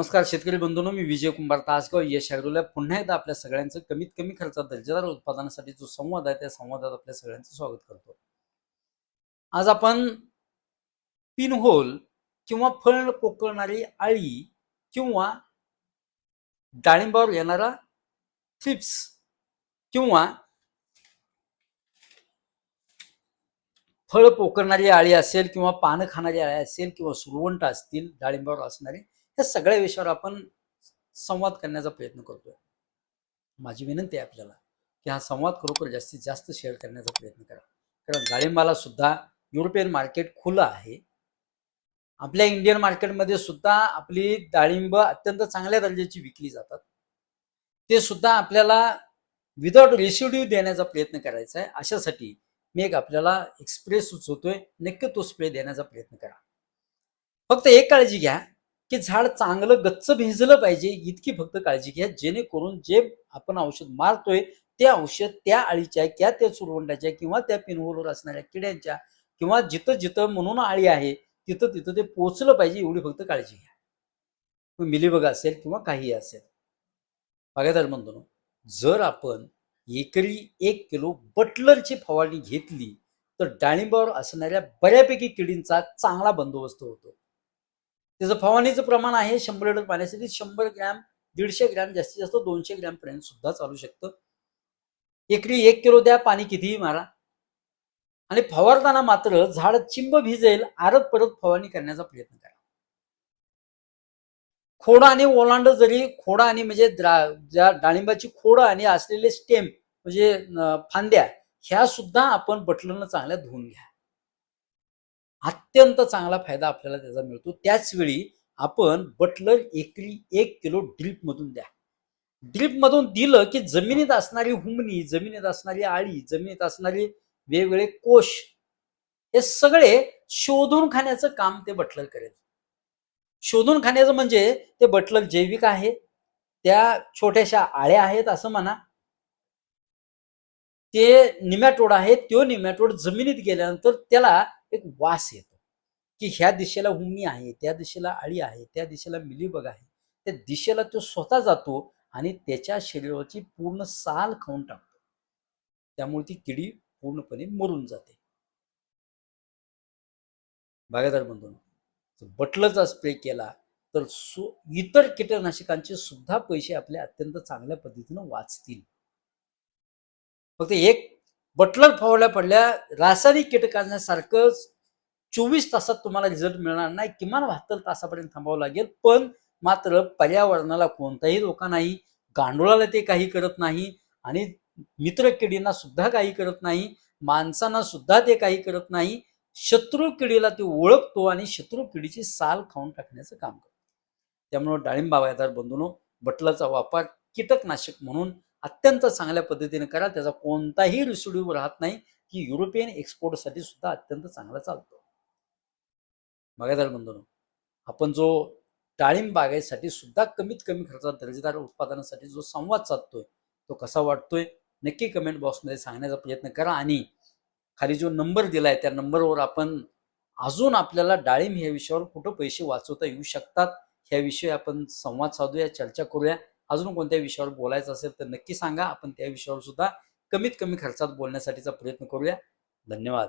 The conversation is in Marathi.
नमस्कार शेतकरी बंधूंनो, मी विजय कुंभार तासगाव यश ॲग्रोला पुन्हा एकदा आपल्या सगळ्यांचं कमीत कमी खर्चात दर्जेदार उत्पादनासाठी जो संवाद आहे त्या संवादात आपल्या सगळ्यांचं स्वागत करतो. आज आपण पिनहोल किंवा फळ पोकळणारी आळी किंवा डाळिंबावर येणारा थ्रिप्स किंवा फळ पोकळणारी आळी असेल किंवा पानं खाणारी आळी असेल किंवा सुरवंट असतील डाळिंबावर असणारे, या सगळ्या विषयावर आपण संवाद करण्याचा प्रयत्न करतोय. माझी विनंती आहे आपल्याला की हा संवाद खरोखर जास्तीत जास्त शेअर करण्याचा प्रयत्न करा. कारण डाळिंबाला सुद्धा युरोपियन मार्केट खुलं आहे. आपल्या इंडियन मार्केटमध्ये सुद्धा आपली डाळिंब अत्यंत चांगल्या दर्जाची विकली जातात. ते सुद्धा आपल्याला विदाउट रेसिड्यू देण्याचा प्रयत्न करायचा आहे. अशासाठी मी आपल्याला एक स्प्रे सुचवतोय. नक्की तो स्प्रे देण्याचा प्रयत्न करा. फक्त एक काळजी घ्या की झाड चांगलं गच्च भिजलं पाहिजे, इतकी फक्त काळजी घ्या, जेणेकरून जे आपण औषध मारतोय ते औषध त्या आळीच्या किंवा त्या सुरवंटाच्या किंवा त्या पिनहोलवर असणाऱ्या किड्यांच्या किंवा जिथं जिथं म्हणून आळी आहे तिथं तिथं ते पोचलं पाहिजे, एवढी फक्त काळजी घ्या. मिलीबग असेल किंवा काही असेल. बागायतदार बंधूंनो, जर आपण एकरी 1 किलो बटलरची फवारणी घेतली तर डाळिंबावर असणाऱ्या बऱ्यापैकी किडींचा चांगला बंदोबस्त होतो. त्याचं फवारणीचं प्रमाण आहे 100 लिटर पाण्यासाठी 100 ग्रॅम, 150 ग्रॅम, जास्तीत जास्त 200 ग्रॅम पर्यंत सुद्धा चालू शकतं. एकरी 1 किलो द्या, पाणी कितीही मारा. आणि फवारताना मात्र झाड चिंब भिजेल आरत परत फवारणी करण्याचा प्रयत्न करा. खोड आणि ओलांड जरी खोड आणि म्हणजे ज्या डाळिंबाची खोड आणि असलेले स्टेम म्हणजे फांद्या ह्या सुद्धा आपण बटलरनं चांगल्या धुवून घ्या. अत्यंत चांगला फायदा आपल्याला त्याचा मिळतो. त्याच वेळी आपण बटलर एकरी 1 किलो ड्रीप मधून द्या. ड्रीप मधून दिलं की जमिनीत असणारी हुमणी, जमिनीत असणारी आळी, जमिनीत असणारे वेगवेगळे कोश हे सगळे शोधून खाण्याचं काम ते बटलर करेल. शोधून खाण्याचं म्हणजे ते बटलर जैविक आहे, त्या छोट्याशा आळ्या आहेत असं म्हणा, ते निमॅटोड आहे, तो निमॅटोड जमिनीत गेल्यानंतर त्याला एक वास येतो की ह्या दिशेला हुमणी आहे, त्या दिशेला आळी आहे, त्या दिशेला मिलीबग आहे. त्या दिशेला तो स्वतः जातो आणि त्याच्या शरीराची पूर्ण साल खाऊन टाकतो. त्यामुळे ती किडी पूर्णपणे मरून जाते. बागायतदार बंधूंनो, बटलरचा स्प्रे केला तर इतर कीटकनाशकांचे सुद्धा पैसे आपले अत्यंत चांगल्या पद्धतीने वाचतील. फक्त एक बटलर फवारल्या पडल्या रासायनिक कीटकनाशकांसारखं 24 तासात तुम्हाला रिझल्ट मिळणार नाही, किमान 72 तासापर्यंत थांबावं लागेल. पण मात्र पर्यावरणाला कोणताही धोका नाही, गांडुळाला ते काही करत नाही आणि मित्र किडींना सुद्धा काही करत नाही, माणसांना सुद्धा ते काही करत नाही. शत्रू किडीला ते ओळखतो आणि शत्रू किडीची साल खाऊन टाकण्याचं काम करतो. त्यामुळे डाळिंब बागायतदार बंधूंनो, बटलरचा वापर कीटकनाशक म्हणून अत्यंत चांगल्या पद्धतीने करा. त्याचा कोणताही रेसिड्यू राहत नाही, की युरोपियन एक्सपोर्टसाठी सुद्धा अत्यंत चांगला चालतो. बागायतदार बंधूंनो, आपण जो डाळिंब बागायतीसाठी सुद्धा कमीत कमी खर्चात दर्जेदार उत्पादनासाठी जो संवाद साधतोय तो कसा वाटतोय नक्की कमेंट बॉक्समध्ये सांगण्याचा प्रयत्न करा. आणि खाली जो नंबर दिलाय त्या नंबरवर आपण अजून आपल्याला डाळिंब ह्या विषयावर कुठं पैसे वाचवता येऊ शकतात ह्याविषयी आपण संवाद साधूया, चर्चा करूया. अजून कोणत्या विषयावर बोलायचं असेल तर नक्की सांगा. आपण त्या विषयावर सुद्धा कमीत कमी खर्चात बोलण्यासाठीचा प्रयत्न करूया. धन्यवाद.